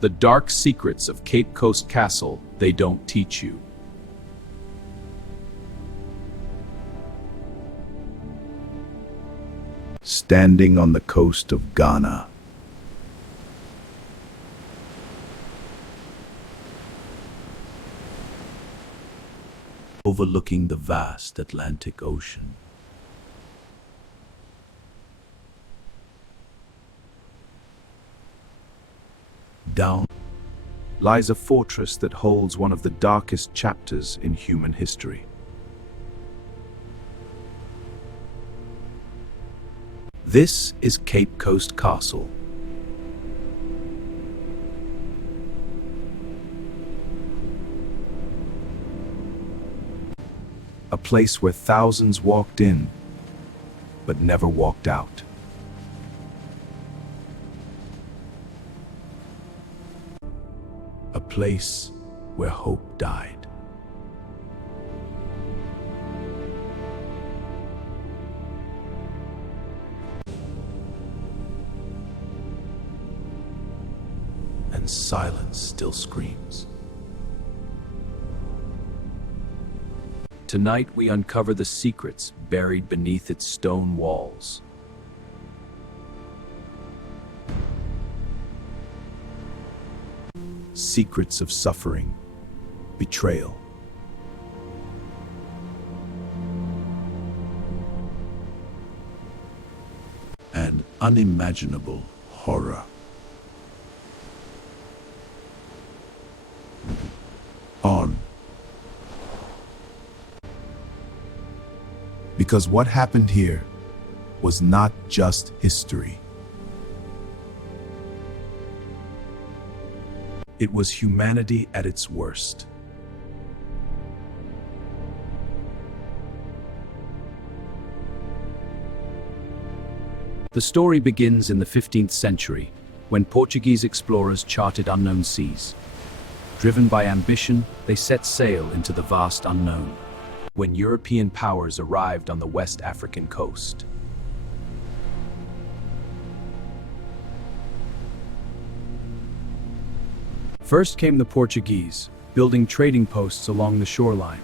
The dark secrets of Cape Coast Castle they don't teach you. Standing on the coast of Ghana, overlooking the vast Atlantic Ocean, down lies a fortress that holds one of the darkest chapters in human history. This is Cape Coast Castle. A place where thousands walked in, but never walked out. A place where hope died. And silence still screams. Tonight we uncover the secrets buried beneath its stone walls. Secrets of suffering, betrayal, and unimaginable horror. On. Because what happened here was not just history. It was humanity at its worst. The story begins in the 15th century, when Portuguese explorers charted unknown seas. Driven by ambition, they set sail into the vast unknown. When European powers arrived on the West African coast. First came the Portuguese, building trading posts along the shoreline.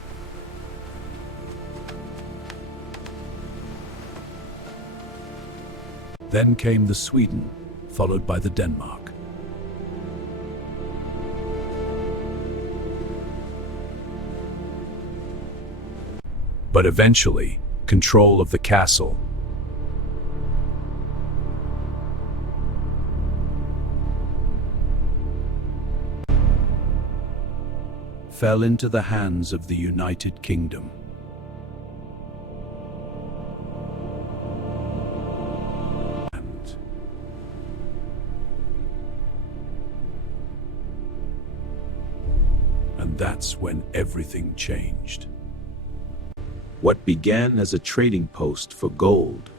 Then came the Sweden, followed by the Denmark. But eventually, control of the castle fell into the hands of the United Kingdom. And that's when everything changed. What began as a trading post for gold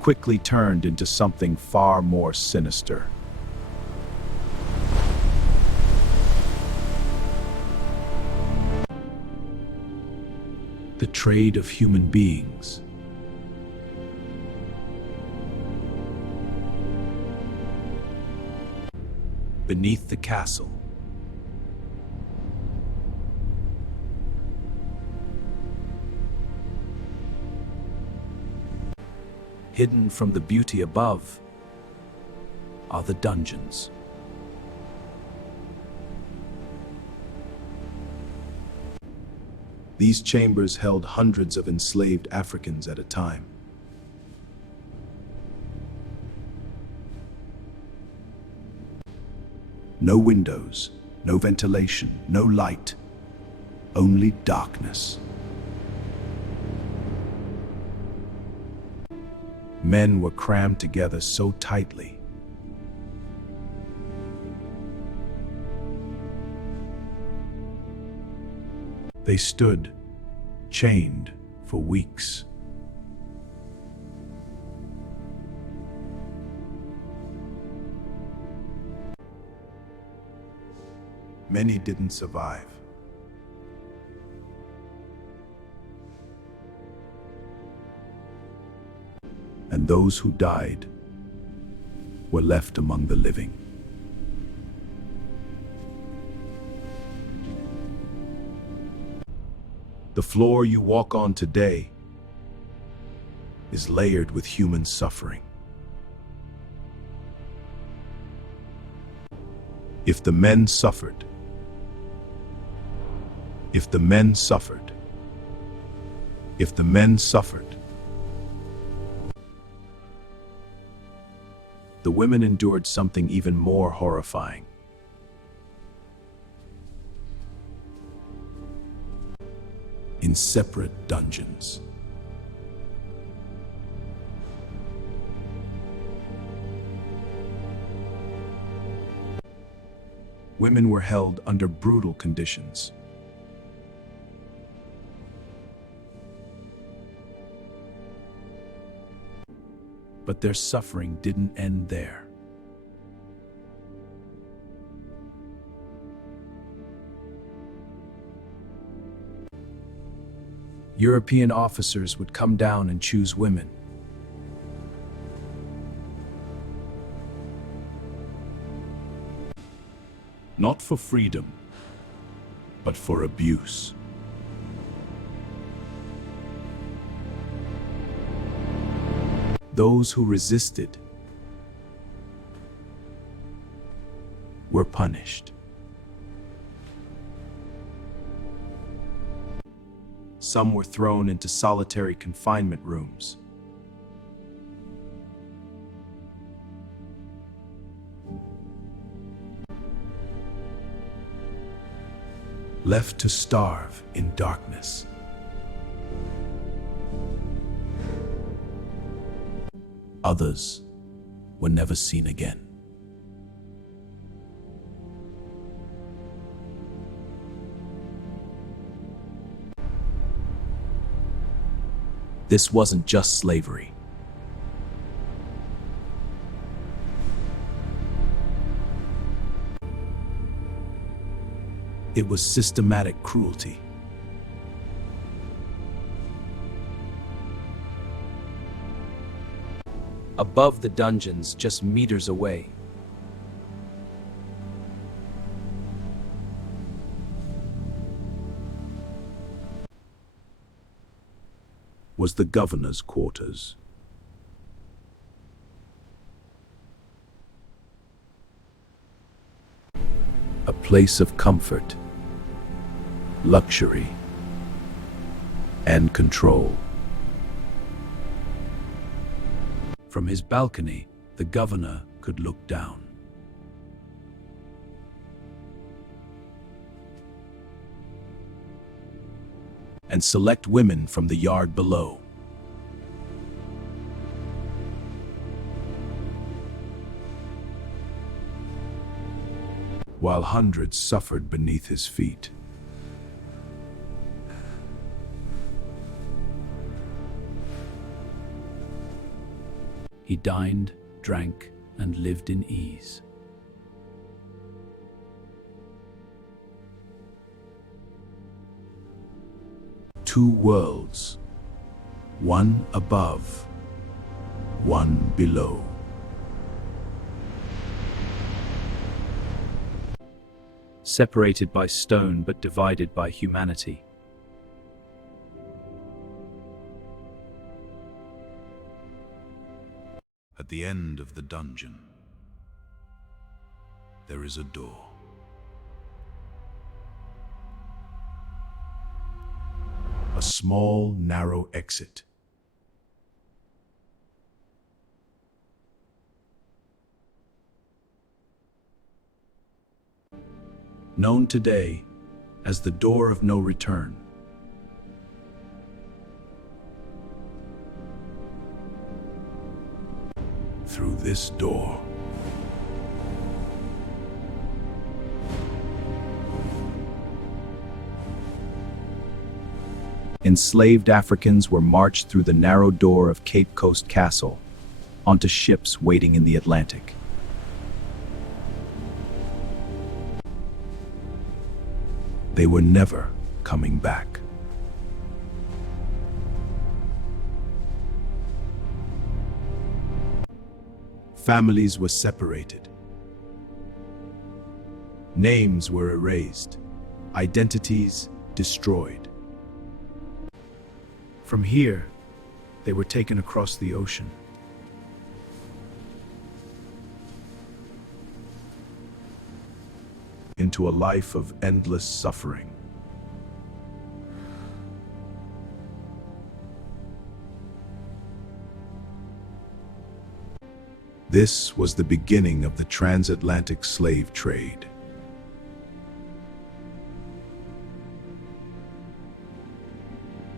quickly turned into something far more sinister. The trade of human beings. Beneath the castle. Hidden from the beauty above are the dungeons. These chambers held hundreds of enslaved Africans at a time. No windows, no ventilation, no light, only darkness. Men were crammed together so tightly. They stood, chained, for weeks. Many didn't survive. and those who died were left among the living. The floor you walk on today is layered with human suffering. If the men suffered, if the men suffered, if the men suffered, the women endured something even more horrifying. In separate dungeons. Women were held under brutal conditions. But their suffering didn't end there. European officers would come down and choose women. Not for freedom, but for abuse. Those who resisted were punished. Some were thrown into solitary confinement rooms. Left to starve in darkness. Others were never seen again. This wasn't just slavery. It was systematic cruelty. Above the dungeons, just meters away, was the governor's quarters. A place of comfort, luxury, and control. From his balcony, the governor could look down. And select women from the yard below. While hundreds suffered beneath his feet. He dined, drank, and lived in ease. Two worlds, one above, one below. Separated by stone but divided by humanity. At the end of the dungeon, there is a door. A small, narrow exit. Known today as the door of no return. Through this door, enslaved Africans were marched through the narrow door of Cape Coast Castle onto ships waiting in the Atlantic. They were never coming back. Families were separated. Names were erased. Identities destroyed. From here, they were taken across the ocean. Into a life of endless suffering. This was the beginning of the Transatlantic Slave Trade.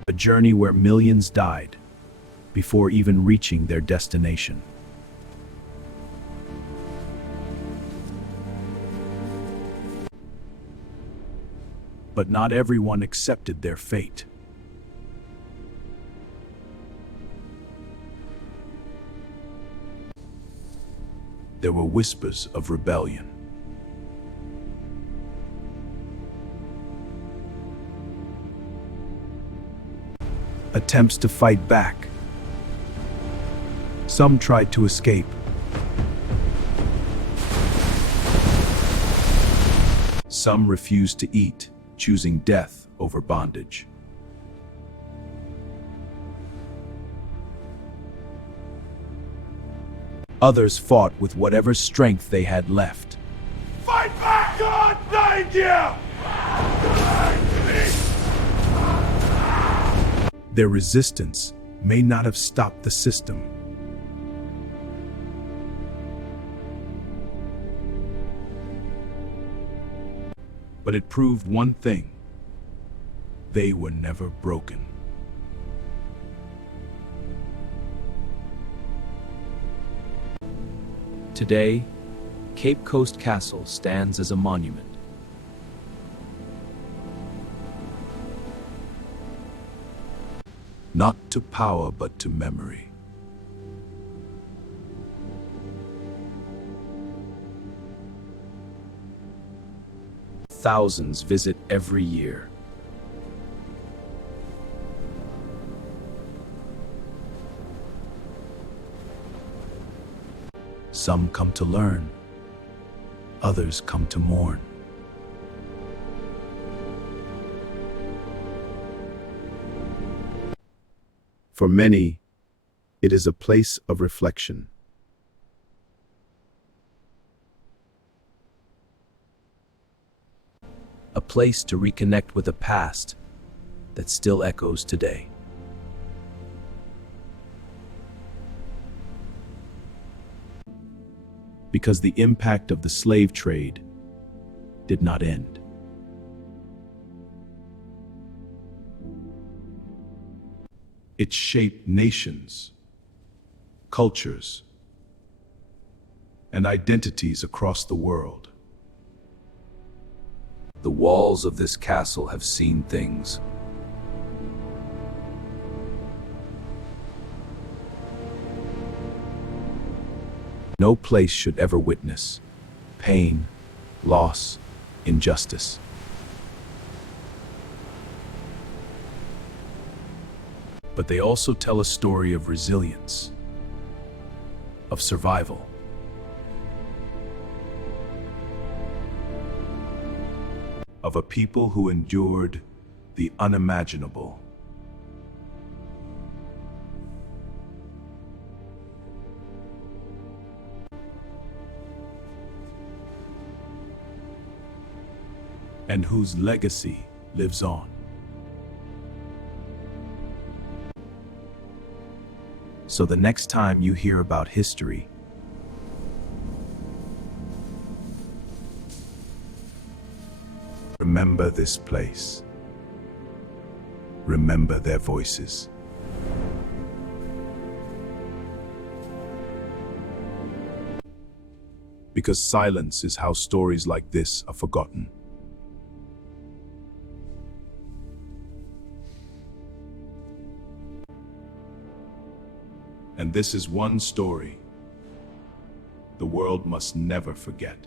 A journey where millions died before even reaching their destination. But not everyone accepted their fate. There were whispers of rebellion. Attempts to fight back. Some tried to escape. Some refused to eat, choosing death over bondage. Others fought with whatever strength they had left. Fight back, God! Thank you! Their resistance may not have stopped the system. But it proved one thing: they were never broken. Today, Cape Coast Castle stands as a monument. Not to power, but to memory. Thousands visit every year. Some come to learn, others come to mourn. For many, it is a place of reflection. A place to reconnect with a past that still echoes today. Because the impact of the slave trade did not end. It shaped nations, cultures, and identities across the world. The walls of this castle have seen things. No place should ever witness pain, loss, injustice. But they also tell a story of resilience, of survival. Of a people who endured the unimaginable. And whose legacy lives on. So the next time you hear about history, remember this place. Remember their voices. Because silence is how stories like this are forgotten. And this is one story the world must never forget.